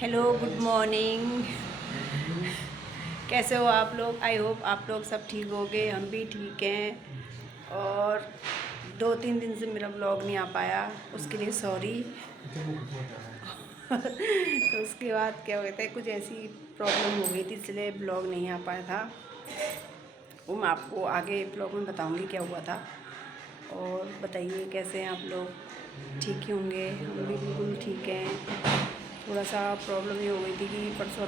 Hello, good morning. कैसे हो आप लोग? आई होप आप लोग सब ठीक होगे, हम भी ठीक हैं। और 2-3 दिन से मेरा ब्लॉग नहीं आ पाया, उसके लिए सॉरी। तो उसके बाद क्या होता है, कुछ ऐसी प्रॉब्लम हो गई थी इसलिए ब्लॉग नहीं आ पाया था। वो मैं आपको आगे ब्लॉग में बताऊंगी क्या हुआ था। और बताइए कैसे हैं आप लोग? ठीक ही होंगे, हम भी बिल्कुल ठीक हैं। थोड़ा सा प्रॉब्लम ये हो गई थी कि परसों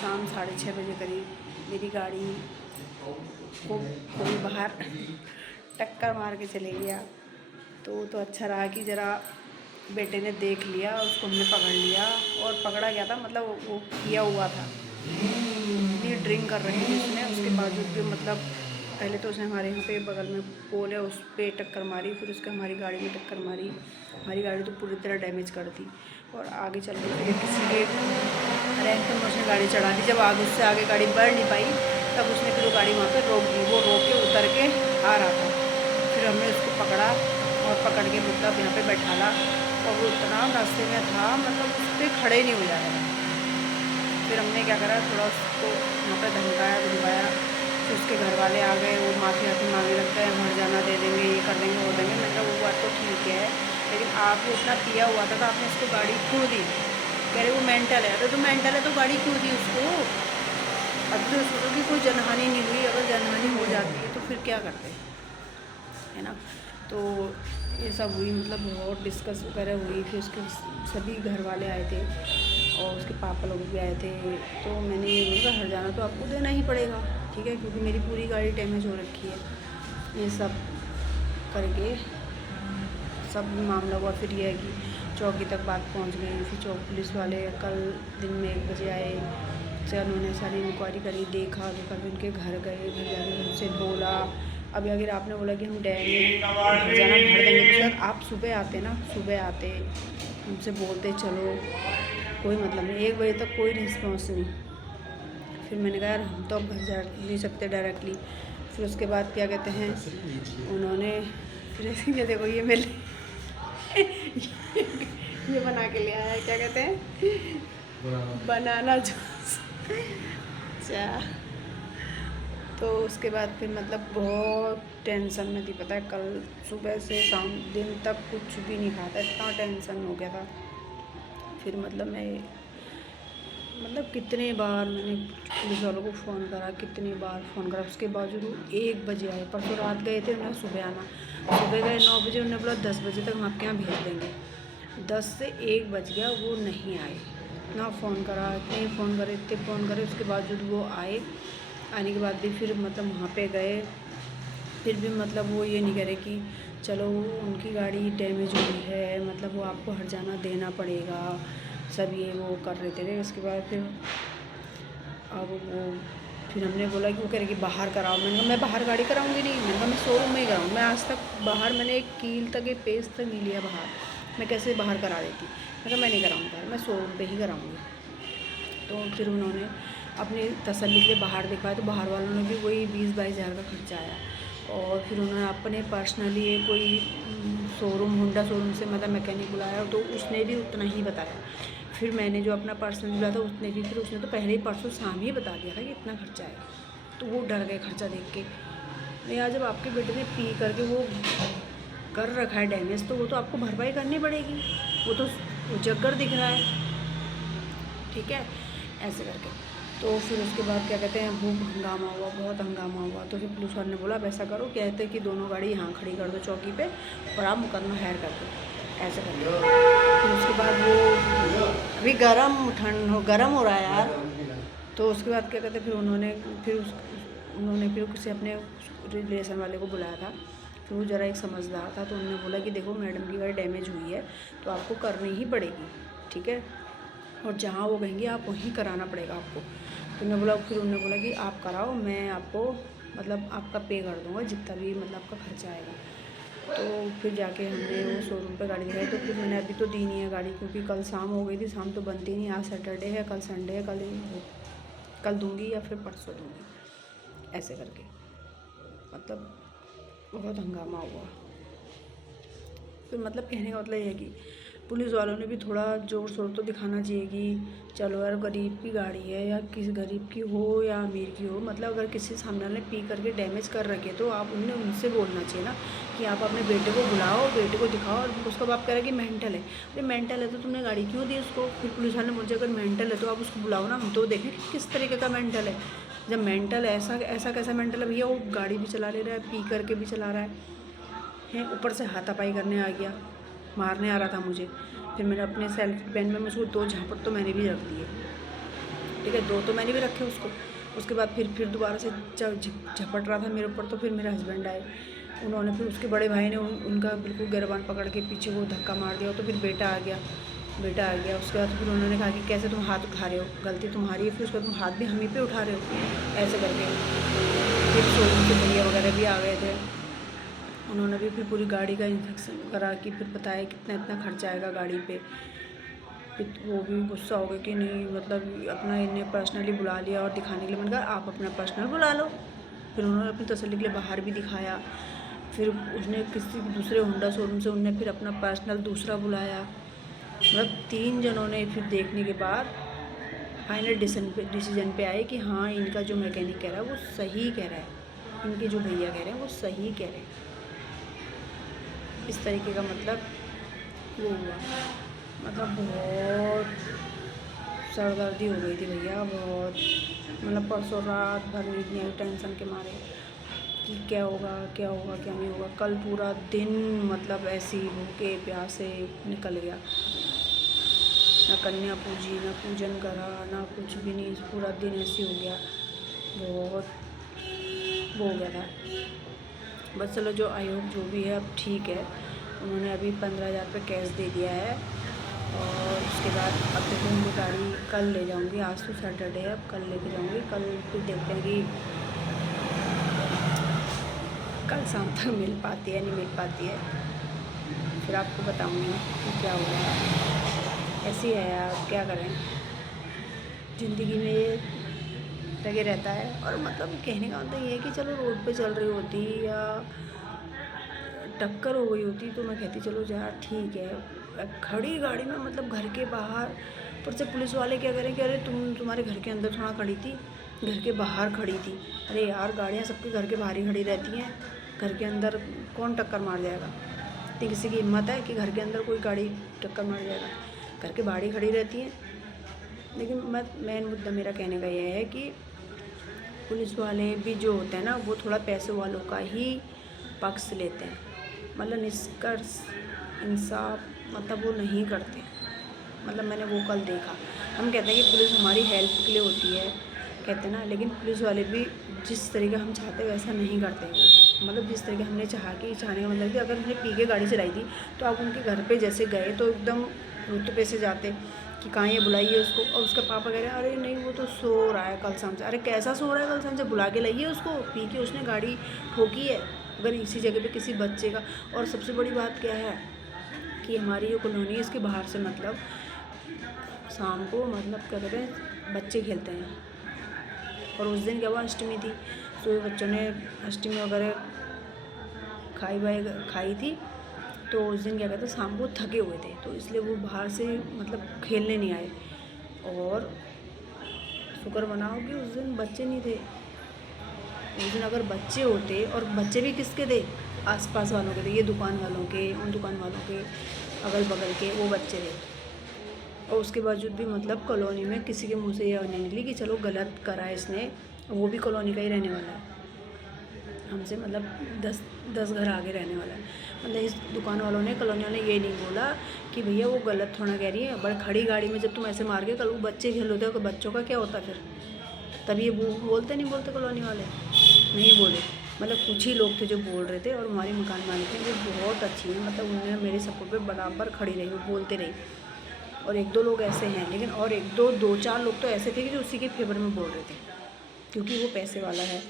शाम 6:30 बजे करीब मेरी गाड़ी को कोई बाहर टक्कर मार के चले गया। तो अच्छा रहा कि ज़रा बेटे ने देख लिया, उसको हमने पकड़ लिया। और पकड़ा गया था, मतलब वो किया हुआ था, इतनी ड्रिंक कर रही थी उसने। उसके बावजूद भी मतलब पहले तो उसने हमारे यहाँ पे बगल में पोल है, उस पर टक्कर मारी, फिर उसके हमारी गाड़ी में टक्कर मारी। हमारी गाड़ी तो पूरी तरह डैमेज कर दी और आगे चल रही थी किसी के रैंक पर उसने गाड़ी चढ़ा दी। जब आगे उससे आगे गाड़ी बढ़ नहीं पाई तब उसने फिर वो गाड़ी वहाँ पर रोक दी। वो रोक के उतर के आ रहा था, फिर हमने उसको पकड़ा और पकड़ के मतलब यहाँ पे बैठाला। और वो इतना रास्ते में था, मतलब उस पर खड़े नहीं हो जा रहा था। फिर हमने क्या करा, थोड़ा उसको यहाँ पे धमकाया। फिर उसके घर वाले आ गए, वो माफ़ी मांगने लगता है, मर जाना दे देंगे, ये कर देंगे, वो देंगे। मैंने कहा वो बात तो ठीक है, लेकिन आप वो इतना पिया हुआ था तो आपने उसको गाड़ी क्यों दी? कह रहे वो मेंटल है। तो मेंटल है तो गाड़ी क्यों दी उसको? अब तो सोचो कि कोई जनहानि नहीं हुई, अगर जनहानि हो जाती है तो फिर क्या करते, है ना? तो ये सब हुई, मतलब बहुत डिस्कस वगैरह हुई। फिर उसके सभी घर वाले आए थे और उसके पापा लोग भी आए थे। तो मैंने ये बोला हर्जाना तो आपको देना ही पड़ेगा, ठीक है, क्योंकि मेरी पूरी गाड़ी डैमेज हो रखी है। ये सब करके सब मामला हुआ। फिर ये है कि चौकी तक बात पहुंच गई। फिर चौक पुलिस वाले कल दिन में 1 बजे आए, से उन्होंने सारी इंक्वायरी करी, देखा। फिर उनके घर गए, घर जाके उनसे बोला। अभी अगर आपने बोला कि हम डैमेज हर्जाना भर देंगे तो सर आप सुबह आते ना, सुबह आते उनसे बोलते चलो, कोई मतलब नहीं। 1 बजे तक कोई रिस्पॉन्स नहीं। फिर मैंने कहा यार हम तो अब घर जा नहीं सकते डायरेक्टली। फिर उसके बाद क्या कहते हैं, उन्होंने फिर ये देखो ये मेरे ये बना के ले आया है, क्या कहते हैं, बनाना जूस। अच्छा, तो उसके बाद फिर मतलब बहुत टेंशन में थी, पता है, कल सुबह से शाम दिन तक कुछ भी नहीं खाता, इतना टेंशन हो गया था। फिर मतलब मैं मतलब कितने बार मैंने पुलिस वालों को फ़ोन करा, कितनी बार फ़ोन करा, उसके बावजूद वो 1 बजे आए। परसों रात गए थे, उन्हें सुबह आना। सुबह गए 9 बजे, उन्होंने बोला 10 बजे तक हम आपके यहाँ भेज देंगे। 10 से 1 बज गया, वो नहीं आए। इतना फ़ोन करा, इतने फ़ोन करे, इतने फ़ोन करे, उसके बावजूद वो आए। आने के बाद भी फिर मतलब वहाँ पे गए, फिर भी मतलब वो ये नहीं करे कि चलो उनकी गाड़ी डैमेज हुई है, मतलब वो आपको हर्जाना देना पड़ेगा, सब ये वो कर रहे थे। उसके बाद फिर अब वो फिर हमने बोला कि वो कह रहे कि बाहर कराओ। मैंने कहा मैं बाहर गाड़ी कराऊंगी नहीं, मैंने कहा मैं शोरूम में ही कराऊँ। मैं आज तक बाहर मैंने एक कील तक, एक पेज तक नहीं लिया बाहर, मैं कैसे बाहर करा देती। मैंने कहा मैं नहीं कराऊँगी बाहर, मैं शोरूम पे ही कराऊँगी। तो फिर उन्होंने अपनी तसल्ली के लिए बाहर दिखाया, तो बाहर वालों ने भी वही 20-22 हज़ार का खर्चा आया। और फिर उन्होंने अपने पर्सनली कोई शोरूम, होंडा शोरूम से मतलब मैकेनिक बुलाया, तो उसने भी उतना ही बताया। फिर मैंने जो अपना पर्सनल बुलाया था उसने भी, फिर उसने तो पहले ही परसों शाम ही बता दिया था कि इतना खर्चा आएगा। तो वो डर गए खर्चा देख के। नहीं, आज जब आपके बेटे ने पी करके वो कर रखा है डैमेज, तो वो तो आपको भरपाई करनी पड़ेगी। वो तो उजगर दिख रहा है, ठीक है, ऐसे करके। तो फिर उसके बाद क्या कहते हैं, वो हंगामा हुआ, बहुत हंगामा हुआ। तो फिर पुलिस वाले ने बोला अब ऐसा करो, कहते कि दोनों गाड़ी यहाँ खड़ी कर दो चौकी पे और आप मुकदमा हायर कर दो, ऐसे करके। फिर उसके बाद वो अभी गर्म हो रहा है यार। तो उसके बाद क्या कहते हैं, फिर उन्होंने फिर किसी अपने रिलेशन वाले को बुलाया था। फिर वो ज़रा एक समझदार था, तो उन्होंने बोला कि देखो मैडम की गाड़ी डैमेज हुई है तो आपको करनी ही पड़ेगी, ठीक है, और जहाँ वो कहेंगे आप वहीं कराना पड़ेगा आपको। तो उन्होंने बोला, फिर उन्होंने बोला कि आप कराओ, मैं आपको मतलब आपका पे कर दूँगा जितना भी मतलब आपका खर्चा आएगा। तो फिर जाके हमने वो शोरूम पे गाड़ी दिखाई। तो फिर मैंने अभी तो दी नहीं है गाड़ी, क्योंकि कल शाम हो गई थी, शाम तो बनती नहीं। आज सैटरडे है, कल संडे है, कल दूँगी या फिर परसों दूँगी, ऐसे करके। मतलब बहुत हंगामा हुआ। फिर मतलब कहने का मतलब ये है कि पुलिस वालों ने भी थोड़ा ज़ोर शोर तो दिखाना चाहिए कि चलो यार गरीब की गाड़ी है, या किस गरीब की हो या अमीर की हो, मतलब अगर किसी सामने वाले पी करके डैमेज कर रखे तो आप उन्हें उनसे बोलना चाहिए ना कि आप अपने बेटे को बुलाओ, बेटे को दिखाओ। और उसका बाप कह रहा है कि मेंटल है। अरे मेंटल है तो तुमने गाड़ी क्यों दी उसको? फिर पुलिस वाले ने मुझे अगर मेंटल है तो आप उसको बुलाओ ना, हम तो देखें कि किस तरीके का मेंटल है। जब मेंटल है, ऐसा कैसा मेंटल है भैया? वो गाड़ी भी चला ले रहा है, पी करके भी चला रहा है, ऊपर से हाथापाई करने आ गया, मारने आ रहा था मुझे। फिर मैंने अपने सेल्फ पेन में उसको 2 झापट तो मैंने भी रख दिए, ठीक है, 2 तो मैंने भी रखे उसको। उसके बाद फिर दोबारा से झपट रहा था मेरे ऊपर, तो फिर मेरे हस्बैंड आए, उन्होंने फिर उसके बड़े भाई ने उनका बिल्कुल गिरबान पकड़ के पीछे वो धक्का मार दिया। तो फिर बेटा आ गया। उसके बाद फिर उन्होंने कहा कि कैसे तुम हाथ उठा रहे हो, गलती तुम्हारी है। फिर उसके बाद तुम हाथ भी हम ही पे उठा रहे हो, ऐसे करके। फिर शोरूम के भैया वगैरह भी आ गए थे, उन्होंने भी फिर पूरी गाड़ी का इंस्पेक्शन करा कि फिर बताया कितना इतना खर्चा आएगा गाड़ी पे। फिर वो भी गुस्सा हो गया कि नहीं, मतलब अपना इन्हें पर्सनली बुला लिया और दिखाने के लिए। मैंने कहा आप अपना पर्सनल बुला लो। फिर उन्होंने अपनी तसल्ली के लिए बाहर भी दिखाया। फिर उसने किसी दूसरे होंडा शोरूम से उनने फिर अपना पर्सनल दूसरा बुलाया। मतलब 3 जनों ने फिर देखने के बाद फाइनल डिसीजन पे आए कि हाँ, इनका जो मैकेनिक कह रहा है वो सही कह रहा है, इनके जो भैया कह रहे हैं वो सही कह रहे हैं। इस तरीके का मतलब वो हुआ। मतलब बहुत सरदर्दी हो गई थी भैया, बहुत। मतलब परसों रात भर नींद नहीं आई टेंशन के मारे कि क्या होगा क्या नहीं होगा। कल पूरा दिन मतलब ऐसे ही भूखे प्यासे निकल गया, ना कन्या पूजी, ना पूजन करा, ना कुछ भी नहीं। पूरा दिन ऐसे हो गया, बहुत वो हो गया था। बस चलो, जो आई होप जो भी है अब ठीक है। उन्होंने अभी 15,000 रुपये कैश दे दिया है। और उसके बाद अब देखो, मैं गाड़ी कल ले जाऊंगी। आज तो सैटरडे है, अब कल लेके जाऊंगी। कल फिर देखते हैं कि कल शाम तक मिल पाती है नहीं मिल पाती है, फिर आपको बताऊंगी कि क्या हुआ। ऐसी है यार, क्या करें, ज़िंदगी में ये लगे रहता है। और मतलब कहने का मतलब ये है कि चलो रोड पे चल रही होती या टक्कर हो गई होती तो मैं कहती चलो यार ठीक है। खड़ी गाड़ी में, मतलब घर के बाहर, पर से पुलिस वाले क्या करें कि अरे तुम्हारे घर के अंदर थोड़ा खड़ी थी, घर के बाहर खड़ी थी। अरे यार, गाड़ियाँ सबके घर के बाहर ही खड़ी रहती हैं, घर के अंदर कौन टक्कर मार जाएगा? तो किसी की हिम्मत है कि घर के अंदर कोई गाड़ी टक्कर मार जाएगा? घर के बाहर ही खड़ी रहती हैं। लेकिन मेन मुद्दा मेरा कहने का यह है कि पुलिस वाले भी जो होते हैं ना, वो थोड़ा पैसे वालों का ही पक्ष लेते हैं। मतलब निष्कर्ष इंसाफ मतलब वो नहीं करते। मतलब मैंने वो कल देखा। हम कहते हैं कि पुलिस हमारी हेल्प के लिए होती है, कहते हैं ना, लेकिन पुलिस वाले भी जिस तरीके हम चाहते हैं वैसा नहीं करते हैं वो। मतलब जिस तरीके हमने चाहने का मतलब कि अगर हमने पी के गाड़ी चलाई थी तो आप उनके घर पे जैसे गए तो एकदम रुतबे से जाते कि कहाँ ये बुलाइए उसको। और उसका पापा कह रहे हैं अरे नहीं वो तो सो रहा है कल शाम से। अरे कैसा सो रहा है कल शाम से? बुला के लाइए उसको, पी के उसने गाड़ी ठोकी है अगर इसी जगह पे किसी बच्चे का। और सबसे बड़ी बात क्या है कि हमारी जो कॉलोनी है इसके बाहर से मतलब शाम को मतलब क्या कहते हैं बच्चे खेलते हैं। और उस दिन क्या हुआ, अष्टमी थी, तो बच्चों ने अष्टमी वगैरह खाई थी। तो उस दिन क्या कहते हैं शाम को थके हुए थे, तो इसलिए वो बाहर से मतलब खेलने नहीं आए। और शुक्र मनाओ कि उस दिन बच्चे नहीं थे। उस दिन अगर बच्चे होते, और बच्चे भी किसके थे, आसपास वालों के थे, ये दुकान वालों के, उन दुकान वालों के, अगल बगल के वो बच्चे थे। और उसके बावजूद भी मतलब कॉलोनी में किसी के मुंह से यह नहीं निकली कि चलो गलत करा है इसने, वो भी कॉलोनी का ही रहने वाला है हमसे, मतलब 10 घर आगे रहने वाला है। मतलब इस दुकान वालों ने, कॉलोनी वालों ने ये नहीं बोला कि भैया वो गलत थोड़ा कह रही है, बट खड़ी गाड़ी में जब तुम ऐसे मार के, कल वो बच्चे खेल होते तो बच्चों का क्या होता फिर? तब ये बोलते नहीं बोलते कॉलोनी वाले नहीं बोले। मतलब कुछ ही लोग थे जो बोल रहे थे। और हमारी मकान मालिक है जो बहुत अच्छी है, मतलब उन्होंने मेरे सपोर्ट पे बराबर खड़ी रही, वो बोलते रही। और 1-2 लोग ऐसे हैं, लेकिन और 2-4 लोग तो ऐसे थे कि जो उसी के फेवर में बोल रहे थे, क्योंकि वो पैसे वाला है,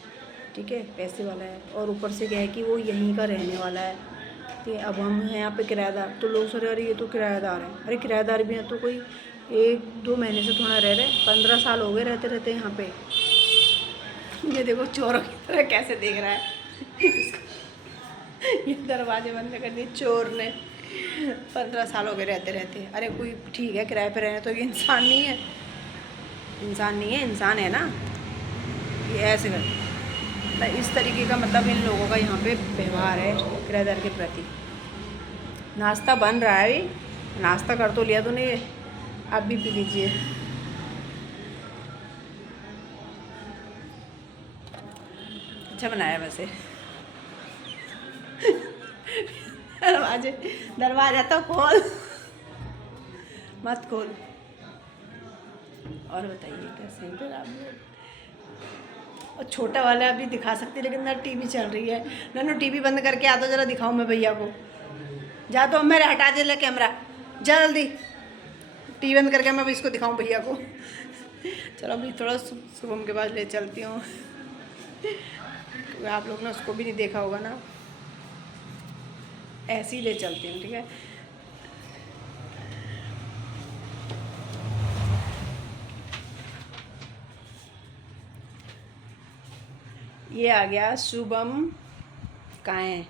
ठीक है, पैसे वाला है। और ऊपर से क्या है कि वो यहीं का रहने वाला है, ठीक है। अब हम हैं यहाँ पे किराएदार, तो लोग सोच रहे अरे ये तो किराएदार है। अरे किराएदार भी हैं तो कोई 1-2 महीने से थोड़ा रह रहे, 15 साल हो गए रहते रहते यहाँ पे। ये देखो चोरों की तरह कैसे देख रहा है ये दरवाजे बंद कर दिए चोर ने। 15 साल हो गए रहते रहते। अरे कोई ठीक है किराए पे रहने, तो ये इंसान नहीं है, इंसान नहीं है, इंसान है ना। ये ऐसे कर, मतलब इस तरीके का मतलब इन लोगों का यहाँ पे व्यवहार है किराएदार के प्रति। नाश्ता बन रहा है अभी, नाश्ता कर तो लिया तूने, आप भी पी लीजिए। अच्छा बनाया वैसे। दरवाजा तो खोल, मत खोल। और बताइए कैसे हैं फिर आप लोग? और छोटा वाला अभी दिखा सकती, लेकिन ना टीवी चल रही है। नन्नू टीवी बंद करके आ, तो जरा दिखाऊं मैं भैया को। जा तो मेरे हटा दे ले कैमरा, जा जल्दी टीवी बंद करके मैं इसको दिखाऊं भैया को। चलो अभी थोड़ा शुभम के पास ले चलती हूँ। आप लोग ने उसको भी नहीं देखा होगा ना, ऐसे ही ले चलती हूँ, ठीक है। ये आ गया शुभम, कहाँ है?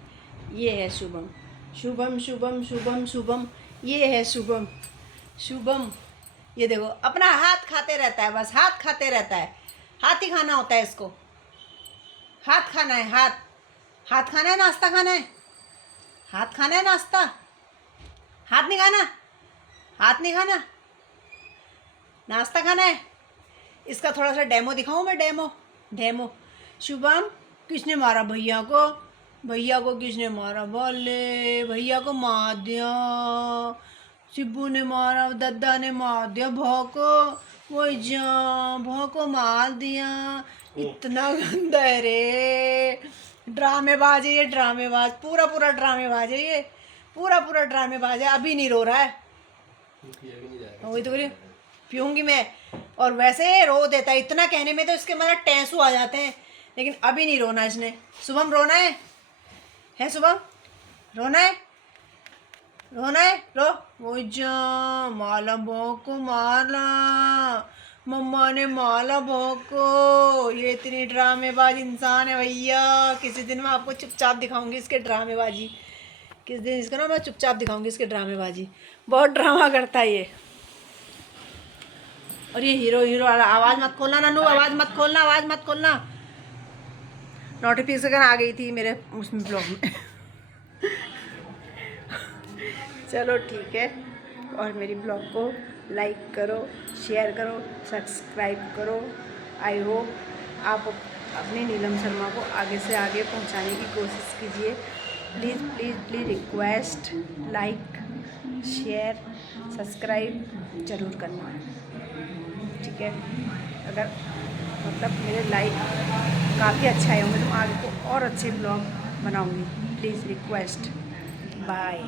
ये है शुभम, शुभम शुभम शुभम शुभम, ये है शुभम। शुभम ये देखो अपना हाथ खाते रहता है, बस हाथ खाते रहता है। हाथ ही खाना होता है इसको, हाथ खाना है, हाथ हाथ खाना है, नाश्ता खाना है, हाथ खाना है, नाश्ता। हाथ नहीं खाना, हाथ नहीं खाना, नाश्ता खाना है। इसका थोड़ा सा डेमो दिखाऊं मैं, डेमो डेमो। शुभम किसने मारा भैया को? भैया को किसने मारा? बोले भैया को मार दिया, शिब्बू ने मारा, दद्दा ने मार दिया भौको, वो जा भौको मार दिया। इतना गंदा है रे, ड्रामेबाज है ये, ड्रामेबाज, पूरा पूरा ड्रामेबाज है ये, पूरा पूरा ड्रामेबाज है। अभी नहीं रो रहा है, वही तो बोलिए पीऊँगी मैं। और वैसे रो देता है, इतना कहने में तो इसके मतलब टेंसू आ जाते हैं, लेकिन अभी नहीं रोना इसने। शुभम रोना है शुभम, रोना है, रोना है, रो। वो जा माला भौको मारला, मम्मा ने माला भौको। ये इतनी ड्रामेबाज इंसान है भैया। किसी दिन मैं आपको चुपचाप दिखाऊंगी इसके ड्रामेबाजी, किस दिन इसको ना मैं चुपचाप दिखाऊंगी इसके ड्रामेबाजी। बहुत ड्रामा करता है ये। और ये हीरो हीरो वाला, आवाज़ मत खोलना नन्नू, आवाज़ मत खोलना, आवाज़ मत खोलना। नोटिफिकेशन आ गई थी मेरे उसमें ब्लॉग में। चलो ठीक है, और मेरी ब्लॉग को लाइक करो, शेयर करो, सब्सक्राइब करो। आई होप आप अपनी नीलम शर्मा को आगे से आगे पहुंचाने की कोशिश कीजिए। Please please please request, like share subscribe ज़रूर करना, ठीक है। अगर मतलब मेरे लाइक काफ़ी अच्छा आए होंगे तो आगे को और अच्छे ब्लॉग बनाऊंगी। Please request, bye.